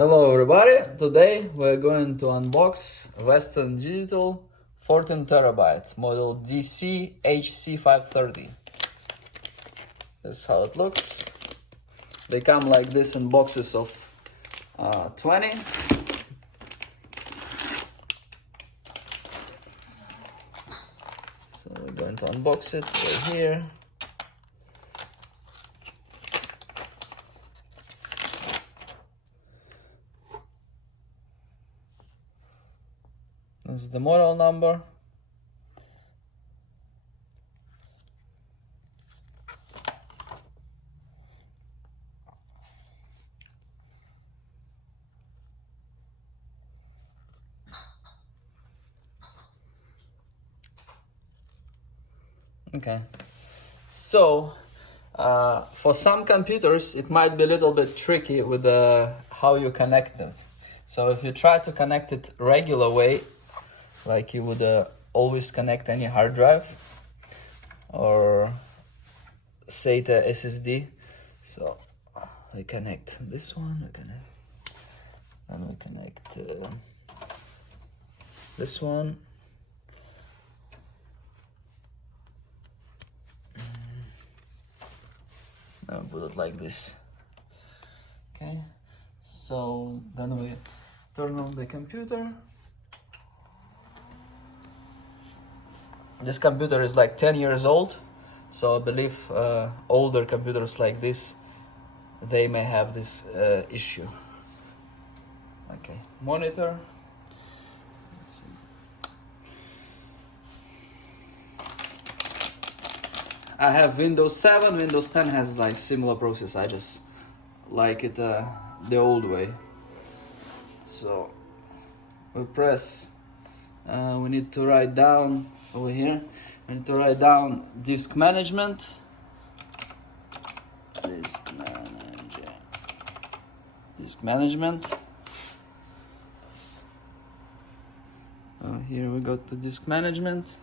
Hello everybody, today we're going to unbox Western Digital 14TB model DC HC530. This is how it looks. They come like this in boxes of 20. So we're going to unbox it right here. This is the model number. Okay, so for some computers it might be a little bit tricky with how you connect it. So if you try to connect it regular way, like you would always connect any hard drive or SATA SSD. So we connect this one, and we connect this one. Now put it like this. Okay, so then we turn on the computer. This computer is like 10 years old, so I believe older computers like this, they may have this issue. Okay, monitor. I have Windows 7, Windows 10 has like similar process. I just like it the old way. So we press, we need to write down over here, we need to write down disk management. Disk management. Here we go to disk management.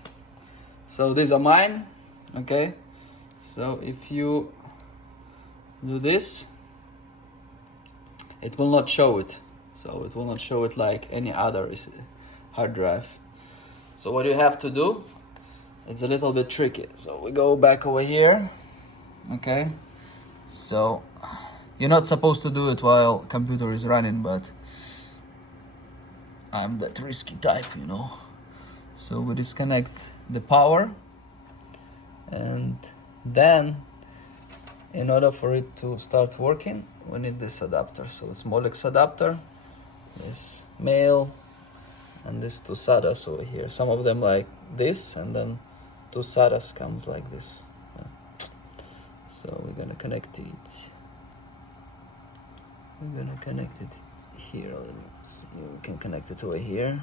So these are mine, okay? So if you do this, it will not show it. So it will not show it like any other hard drive. So what you have to do, it's a little bit tricky. So we go back over here, okay? So you're not supposed to do it while computer is running, but I'm that risky type, you know. So we disconnect the power, and then in order for it to start working, we need this adapter. So it's molex adapter, this male, and this two SATAs over here. Some of them like this, and then two SATAs comes like this. So we're gonna connect it. We're gonna connect it here. Let's see, we can connect it over here.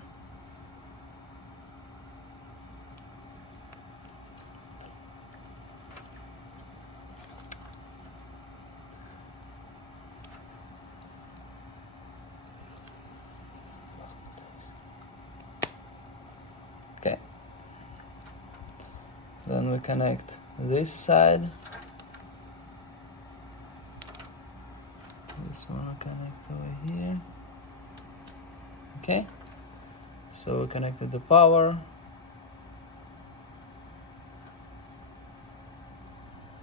Okay. Then we connect this side. This one will connect over here. Okay. So we connected the power.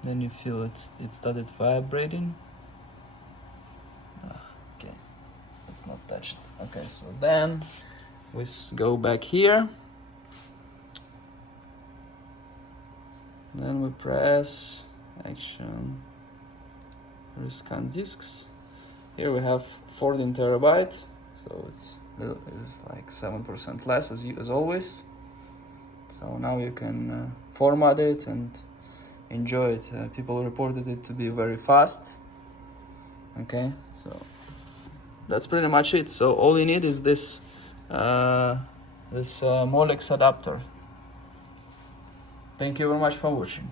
Then you feel it started vibrating. Okay. Let's not touch it. Okay, so then we go back here. Then we press action, rescan disks. Here we have 14 terabyte, so it's like 7% less as always. So now you can format it and enjoy it. People reported it to be very fast. Okay, so that's pretty much it. So all you need is this molex adapter. Thank you very much for watching.